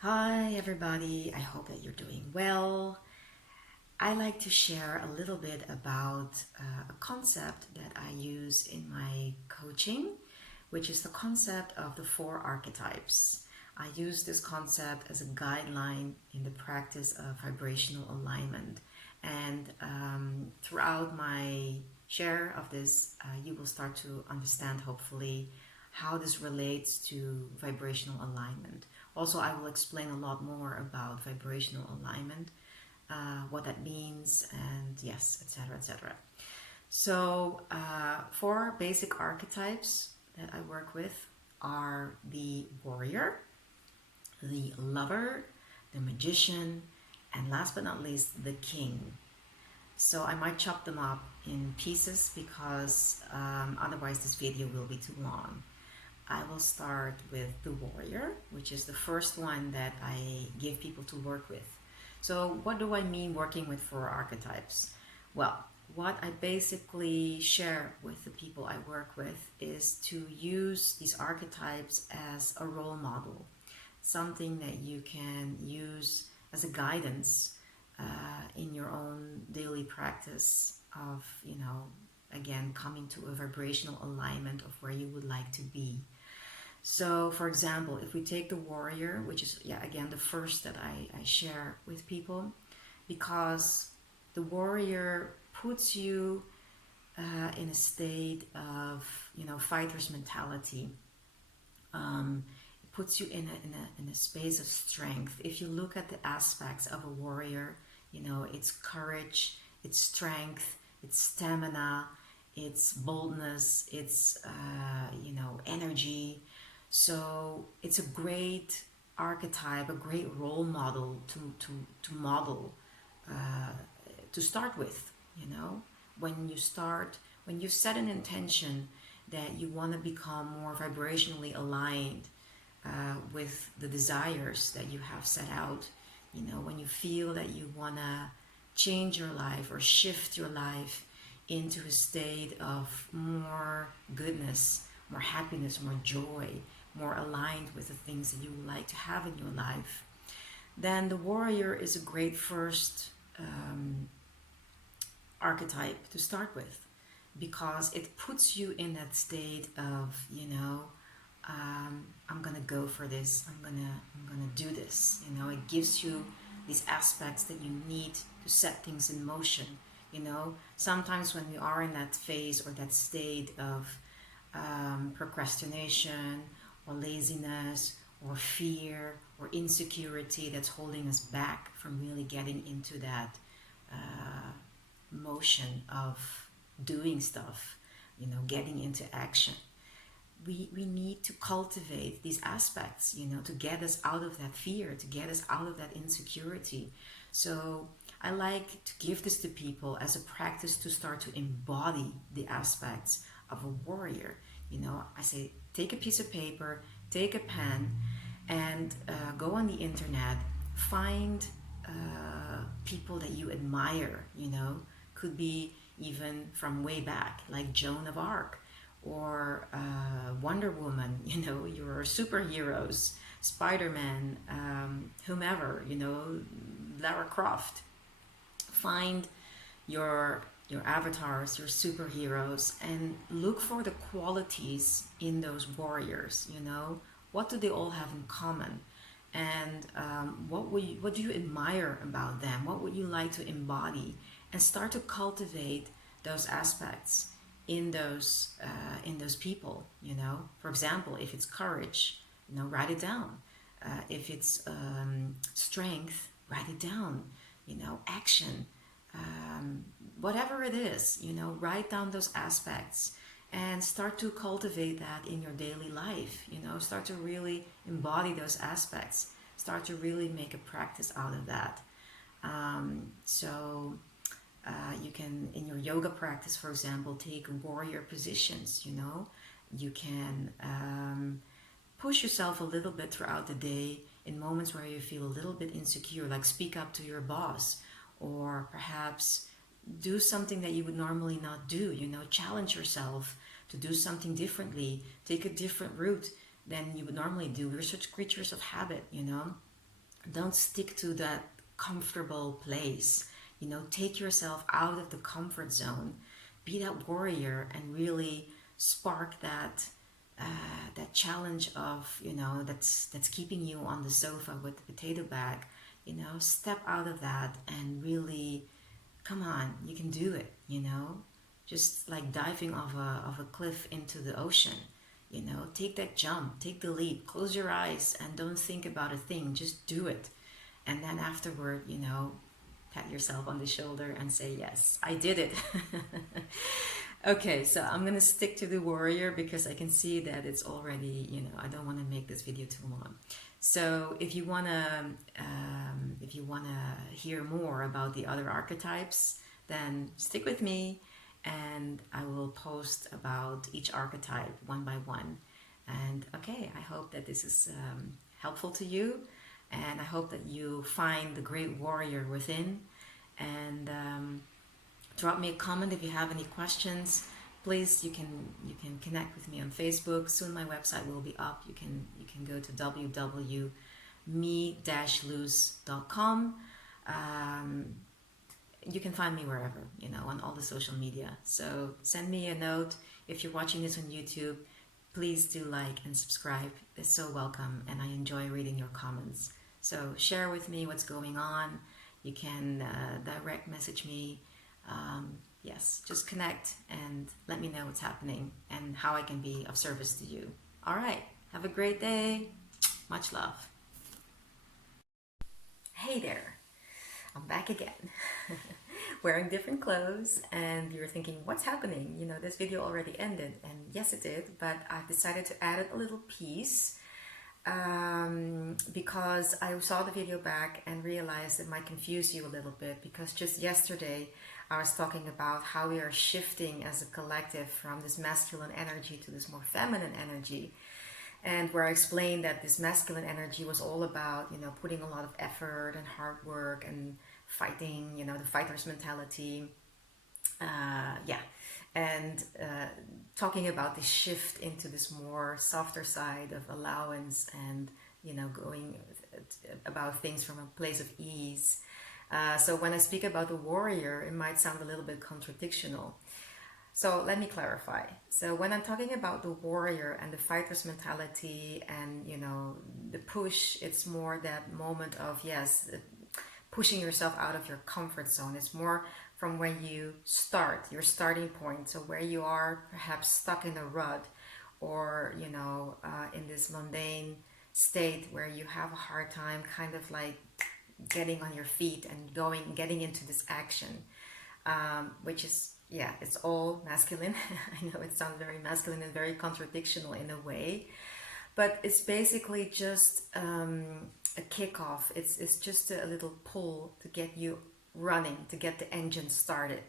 Hi, everybody. I hope that you're doing well. I like to share a little bit about a concept that I use in my coaching, which is the concept of the four archetypes. I use this concept as a guideline in the practice of vibrational alignment. And throughout my share of this, you will start to understand, hopefully, how this relates to vibrational alignment. Also, I will explain a lot more about vibrational alignment, what that means, and yes, etc., etc. So, four basic archetypes that I work with are the warrior, the lover, the magician, and last but not least, the king. So I might chop them up in pieces because otherwise this video will be too long. I will start with the warrior, which is the first one that I give people to work with. So what do I mean working with four archetypes? Well, what I basically share with the people I work with is to use these archetypes as a role model, something that you can use as a guidance in your own daily practice of, again, coming to a vibrational alignment of where you would like to be. So, for example, if we take the warrior, which is, again, the first that I share with people, because the warrior puts you in a state of, fighter's mentality. It puts you in a space of strength. If you look at the aspects of a warrior, it's courage, it's strength, it's stamina, it's boldness, it's, energy. So it's a great archetype, a great role model to model, to start with. When you set an intention that you want to become more vibrationally aligned with the desires that you have set out, when you feel that you want to change your life or shift your life into a state of more goodness, more happiness, more joy, more aligned with the things that you would like to have in your life, then the warrior is a great first archetype to start with, because it puts you in that state of, I'm gonna go for this. I'm gonna do this. It gives you these aspects that you need to set things in motion. Sometimes when we are in that phase or that state of procrastination or laziness or fear or insecurity that's holding us back from really getting into that motion of doing stuff, getting into action. We need to cultivate these aspects, to get us out of that fear, to get us out of that insecurity. So I like to give this to people as a practice to start to embody the aspects of a warrior. I say, take a piece of paper, take a pen, and go on the internet, find people that you admire, could be even from way back, like Joan of Arc or Wonder Woman, your superheroes, Spider-Man, whomever, Lara Croft. Find your avatars, your superheroes, and look for the qualities in those warriors. What do they all have in common, and what do you admire about them? What would you like to embody, and start to cultivate those aspects in those people. For example, if it's courage, write it down. If it's strength, write it down. Action, whatever it is, write down those aspects and start to cultivate that in your daily life. Start to really embody those aspects. Start to really make a practice out of that. So you can, in your yoga practice, for example, take warrior positions. You can push yourself a little bit throughout the day in moments where you feel a little bit insecure, like speak up to your boss, or perhaps do something that you would normally not do. Challenge yourself to do something differently, take a different route than you would normally do. We're such creatures of habit. Don't stick to that comfortable place. You know, take yourself out of the comfort zone. Be that warrior and really spark that that challenge of, you know, that's keeping you on the sofa with the potato bag. You know, step out of that and really, come on, you can do it. You know, just like diving off a cliff into the ocean. You know, take that jump, take the leap, close your eyes and don't think about a thing, just do it. And then afterward, you know, pat yourself on the shoulder and say, yes, I did it. Okay, so I'm gonna stick to the warrior because I can see that it's already, you know, I don't want to make this video too long. So if you wanna hear more about the other archetypes, then stick with me, and I will post about each archetype one by one. And okay, I hope that this is helpful to you, and I hope that you find the great warrior within. And drop me a comment if you have any questions. Please, you can connect with me on Facebook. Soon my website will be up. You can go to www.me-lose.com. You can find me wherever, you know, on all the social media. So send me a note. If you're watching this on YouTube, please do like and subscribe. It's so welcome, and I enjoy reading your comments. So share with me what's going on. You can direct message me. Yes, just connect and let me know what's happening and how I can be of service to you. All right, have a great day. Much love. Hey there, I'm back again. Wearing different clothes, and you're thinking, what's happening? You know, this video already ended, and yes it did, but I've decided to add a little piece because I saw the video back and realized it might confuse you a little bit, because just yesterday I was talking about how we are shifting as a collective from this masculine energy to this more feminine energy, and where I explained that this masculine energy was all about, you know, putting a lot of effort and hard work and fighting, you know, the fighter's mentality, and talking about this shift into this more softer side of allowance and, you know, going about things from a place of ease. So when I speak about the warrior, it might sound a little bit contradictional. So let me clarify. So when I'm talking about the warrior and the fighter's mentality and, you know, the push, it's more that moment of, yes, pushing yourself out of your comfort zone. It's more from when you start, your starting point. So where you are perhaps stuck in a rut, or, you know, in this mundane state where you have a hard time kind of like getting on your feet and getting into this action, which is, yeah, it's all masculine. I know it sounds very masculine and very contradictional in a way, but it's basically just a kickoff. It's just a little pull to get you running, to get the engine started,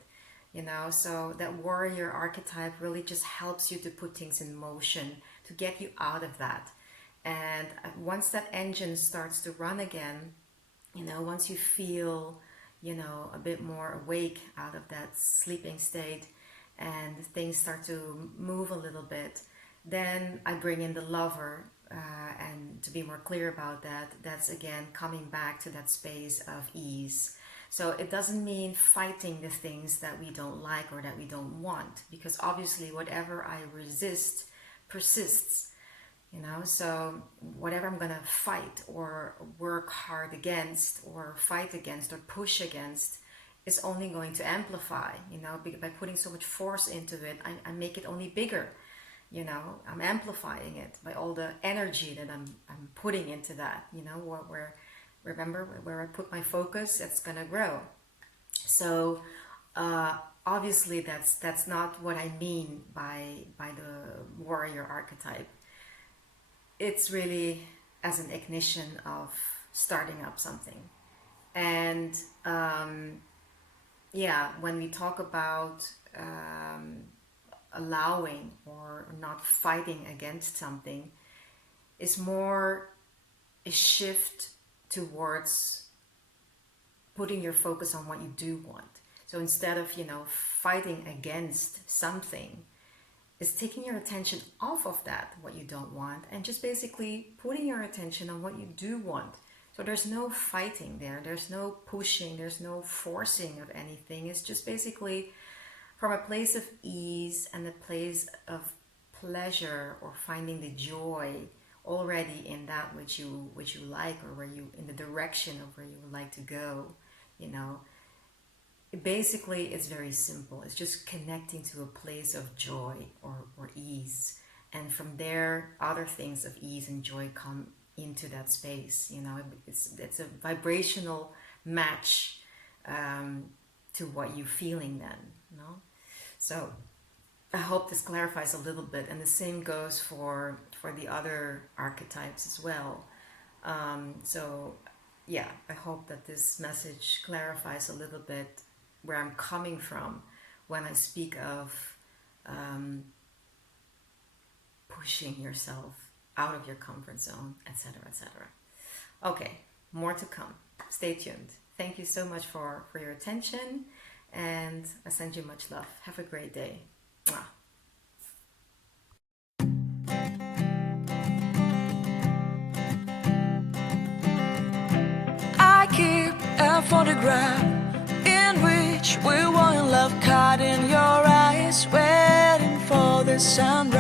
you know. So that warrior archetype really just helps you to put things in motion, to get you out of that. And once that engine starts to run again, you know, once you feel, you know, a bit more awake out of that sleeping state and things start to move a little bit, then I bring in the lover, and to be more clear about that, that's again coming back to that space of ease. So it doesn't mean fighting the things that we don't like or that we don't want, because obviously whatever I resist persists, you know. So whatever I'm gonna fight or work hard against or fight against or push against is only going to amplify, you know. By putting so much force into it, I make it only bigger, you know. I'm amplifying it by all the energy that I'm putting into that, you know. Where remember, where I put my focus, it's gonna grow. So obviously that's not what I mean by the warrior archetype. It's really as an ignition of starting up something. And yeah, when we talk about allowing or not fighting against something, is more a shift towards putting your focus on what you do want. So instead of, you know, fighting against something, it's taking your attention off of that, what you don't want, and just basically putting your attention on what you do want. So there's no fighting there, there's no pushing, there's no forcing of anything. It's just basically from a place of ease and a place of pleasure, or finding the joy already in that which you like, or where you, in the direction of where you would like to go, you know. Basically, it's very simple. It's just connecting to a place of joy or ease, and from there other things of ease and joy come into that space, you know. It's a vibrational match to what you're feeling then, you know. So I hope this clarifies a little bit, and the same goes for the other archetypes as well. So yeah, I hope that this message clarifies a little bit where I'm coming from when I speak of pushing yourself out of your comfort zone, etc., etc. Okay, more to come. Stay tuned. Thank you so much for your attention, and I send you much love. Have a great day. Mwah. I keep a photograph in which we were in love, caught in your eyes, waiting for the sunrise.